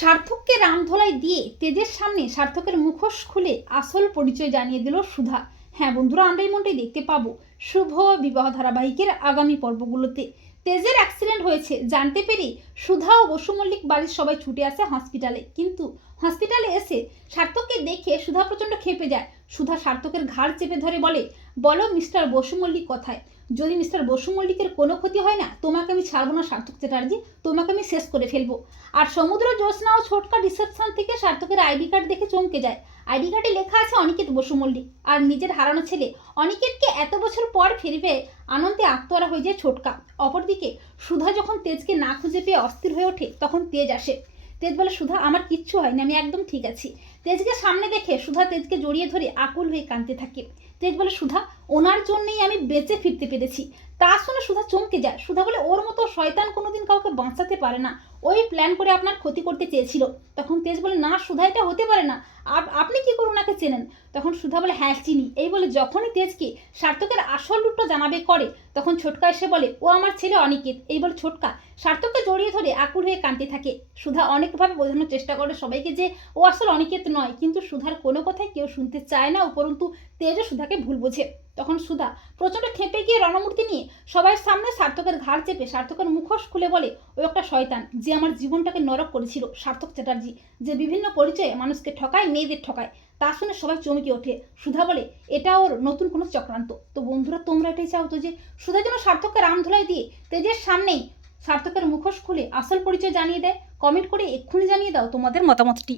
সার্থককে রামধোলাই দিয়ে তেজের সামনে সার্থকের মুখোশ খুলে আসল পরিচয় জানিয়ে দিল সুধা। হ্যাঁ বন্ধুরা, আমরা এই মনটাই দেখতে পাবো। শুভ বিবাহ ধারাবাহিকের আগামী পর্বগুলোতে। তেজের অ্যাক্সিডেন্ট হয়েছে, জানতে পেরে সুধা ও বসু মল্লিক বাড়ির সবাই ছুটে আসে হসপিটালে কিন্তু হসপিটালে এসে সার্থককে দেখে সুধা প্রচণ্ড খেপে যায়। সুধা সার্থকের ঘাড় চেপে ধরে বলে, বলো মিস্টার বসু মল্লিক কথায়? যদি মিস্টার বসু মল্লিকের কোনো ক্ষতি হয় না, তোমাকে আমি ছাড়বো না সার্থক চ্যাটার্জি, তোমাকে আমি শেষ করে ফেলব। আর সমুদ্র জ্যোৎস্না ও ছোটকা রিসেপশন থেকে সার্থকের আইডি কার্ড দেখে চমকে যায়। আইডি কার্ডে লেখা আছে অনিকেত বসু মল্লিক। আর নিজের হারানো ছেলে অনিকেতকে এত বছর পর ফিরবে, আনন্দে আত্মহারা হয়ে যায় ছোটকা। অপরদিকে সুধা যখন তেজকে না খুঁজে পেয়ে অস্থির হয়ে ওঠে, তখন তেজ আসে। তেজ বলে সুধা, আমার কিচ্ছু হয়নি, আমি একদম ঠিক আছি। তেজকে সামনে দেখে সুধা তেজকে জড়িয়ে ধরে আকুল হয়ে কাঁদতে থাকে। তেজ বলে সুধা, ওনার জন্যই আমি বেঁচে ফিরতে পেরেছি। তা শুনে সুধা চমকে যায়। সুধা বলে, ওর মতো শয়তান কোনোদিন কাউকে বাঁচাতে পারে না। ওই প্ল্যান করে আপনার ক্ষতি করতে চেয়েছিল। তখন তেজ বলে, না, সুধা, এটা হতে পারে না। আপনি কি করে ওনাকে চেনেন? তখন সুধা বলে হ্যাঁ চিনি। এই বলে যখনই তেজকে সার্থকের আসল রূপটা জানাবে করে, তখন ছোটকা এসে বলে, ও আমার ছেলে অনিকেত। এই বলে ছোটকা সার্থককে জড়িয়ে ধরে আকুল হয়ে কাঁদতে থাকে। সুধা অনেকভাবে বোঝানোর চেষ্টা করে সবাইকে যে ও আসলে অনিকেত নয়, কিন্তু সুধার কোনো কথাই কেউ শুনতে চায় না, উপরন্তু তেজও সুধাকে ভুল বোঝে। তখন সুধা প্রচণ্ড খেপে গিয়ে রণমূর্তি নিয়ে সবাই সামনে সার্থকের ঘাড় চেপে সার্থকের মুখোশ খুলে বলে, ও একটা শয়তান যে আমার জীবনটাকে নরক করেছিল। সার্থক চ্যাটার্জি, যে বিভিন্ন পরিচয়ে মানুষকে ঠকায়, মেয়েদের ঠকায়, তা শুনে সবাই চমকে ওঠে। সুধা বলে, এটা ওর নতুন কোনো চক্রান্ত। তো বন্ধুরা, তোমরা এটাই চাও তো যে সুধা যেন সার্থককে রামধুলাই দিয়ে তেজের সামনেই সার্থকের মুখোশ খুলে আসল পরিচয় জানিয়ে দেয়। কমেন্ট করে এক্ষুনি জানিয়ে দাও তোমাদের মতামতটি।